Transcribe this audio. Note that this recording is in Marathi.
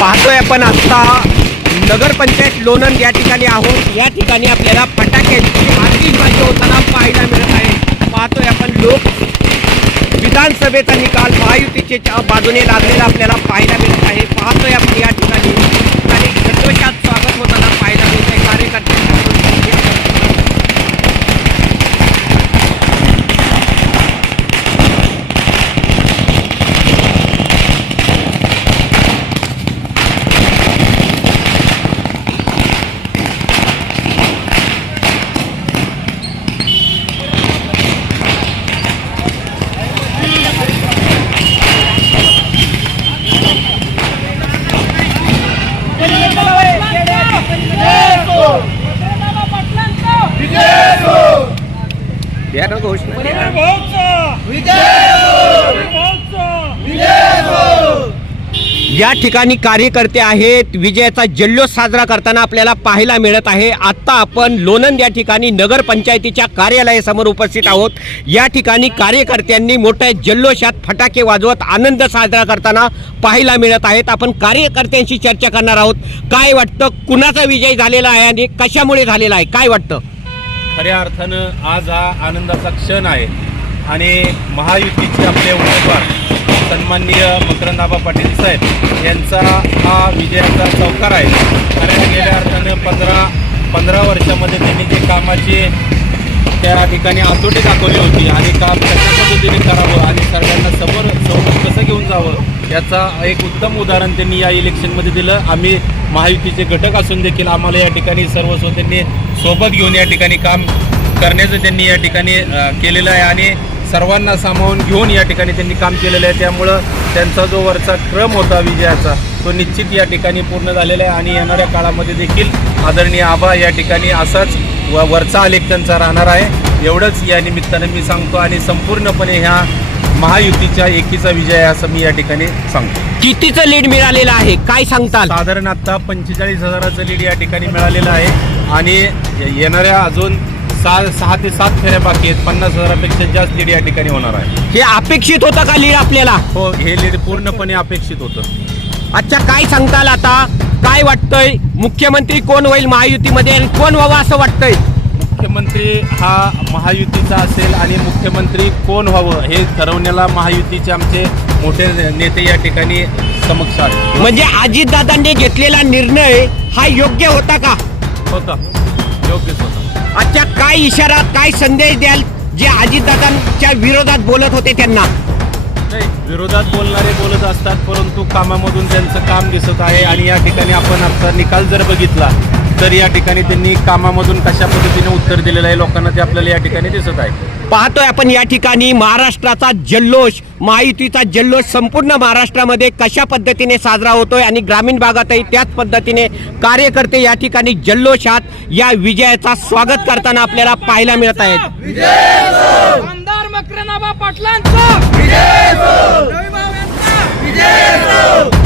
पाहतोय आपण आता नगरपंचायत लोणंद या ठिकाणी आहोत। या ठिकाणी आपल्याला फटाक्यांची आतिषबाजी होताना पाहायला मिळत आहे। पाहतोय आपण लोक विधानसभेचा निकाल महायुतीच्या बाजूने लागलेला आपल्याला पाहायला मिळत आहे। पाहतोय आपण या ठिकाणी जल्लोषात स्वागत होताना पाहायला मिळत आहे कार्यकर्त्यांच्या। या ठिकाणी कार्यकर्ते आहेत, विजयाचा जल्लोष साजरा करताना आपल्याला पाहायला मिळत आहे। आता आपण लोणंद या ठिकाणी नगरपंचायतीच्या कार्यालयासमोर उपस्थित आहोत। या ठिकाणी कार्यकर्त्यांनी मोठ्या जल्लोषात फटाके वाजवत आनंद साजरा करताना पाहायला मिळत आहेत। आपण कार्यकर्त्यांशी चर्चा करणार आहोत। काय वाटतं, कुणाचा विजय झालेला आहे आणि कशामुळे झालेला आहे, काय वाटतं? खऱ्या अर्थानं आज हा आनंदाचा क्षण आहे आणि महायुतीचे आपले उमेदवार सन्माननीय मकरंद पाटील साहेब यांचा हा विजयाचा चौकार आहे। कारण गेल्या अर्थानं 15 वर्षामध्ये त्यांनी जे कामाची त्या ठिकाणी आतोटी दाखवली होती आणि काम कशा पद्धतीने करावं आणि सर्वांना सोबत कसं घेऊन जावं याचा एक उत्तम उदाहरण त्यांनी या इलेक्शनमध्ये दिलं। आम्ही महायुतीचे घटक असून देखील आम्हाला या ठिकाणी सर्वस्व त्यांनी सोबत घेऊन या ठिकाणी काम करण्याचं त्यांनी या ठिकाणी केलेलं आहे आणि सर्वांना सामावून घेऊन या ठिकाणी त्यांनी काम केलेलं आहे। त्यामुळं त्यांचा जो वरचा क्रम होता विजयाचा तो निश्चित या ठिकाणी पूर्ण झालेला आहे आणि येणाऱ्या काळामध्ये देखील आदरणीय आबा या ठिकाणी असाच वरचा आलेख त्यांचा राहणार आहे। एवढंच या निमित्तानं मी सांगतो आणि संपूर्णपणे ह्या महायुतीच्या एकीचा विजय आहे असं मी या ठिकाणी सांगतो। कितीचं लीड मिळालेलं आहे, काय सांगताल? साधारण आता 45,000चं लीड या ठिकाणी मिळालेलं आहे आणि येणाऱ्या अजून 6 ते 7 फेऱ्या बाकी आहेत। 50,000पेक्षा जास्त लीड या ठिकाणी होणार आहे। हे अपेक्षित होतं का लीड आपल्याला? हो, हे लीड पूर्णपणे अपेक्षित होतं। अच्छा, काय सांगताल आता, काय वाटतंय मुख्यमंत्री कोण होईल महायुतीमध्ये आणि कोण व्हावं असं वाटतंय? मुख्यमंत्री हा महायुतीचा असेल आणि मुख्यमंत्री कोण व्हावं हे ठरवण्याला महायुतीचे आमचे मोठे नेते या ठिकाणी समक्ष आहेत। म्हणजे अजितदादांनी घेतलेला निर्णय हा योग्य होता का? होता, योग्यच होता। अच्छा, काय इशारा, काय संदेश द्याल जे अजितदादांच्या विरोधात बोलत होते त्यांना? नाही, विरोधात बोलणारे बोलत असतात, परंतु कामामधून त्यांचं काम दिसत आहे आणि या ठिकाणी आपण आता निकाल जर बघितला तर या ठिकाणी त्यांनी कामामधून कशा पद्धतीने उत्तर दिलेलं आहे लोकांना ते आपल्याला या ठिकाणी दिसत आहे। पाहतोय आपण या ठिकाणी महाराष्ट्राचा जल्लोष, महायुतीचा जल्लोष संपूर्ण महाराष्ट्रामध्ये कशा पद्धतीने साजरा होतोय आणि ग्रामीण भागातही त्याच पद्धतीने कार्यकर्ते या ठिकाणी जल्लोषात या विजयाचा स्वागत करताना आपल्याला पाहायला मिळत आहेत। आमदार मकरंद पाटलांचा विजय असो, रविभाऊ यांचा विजय असो।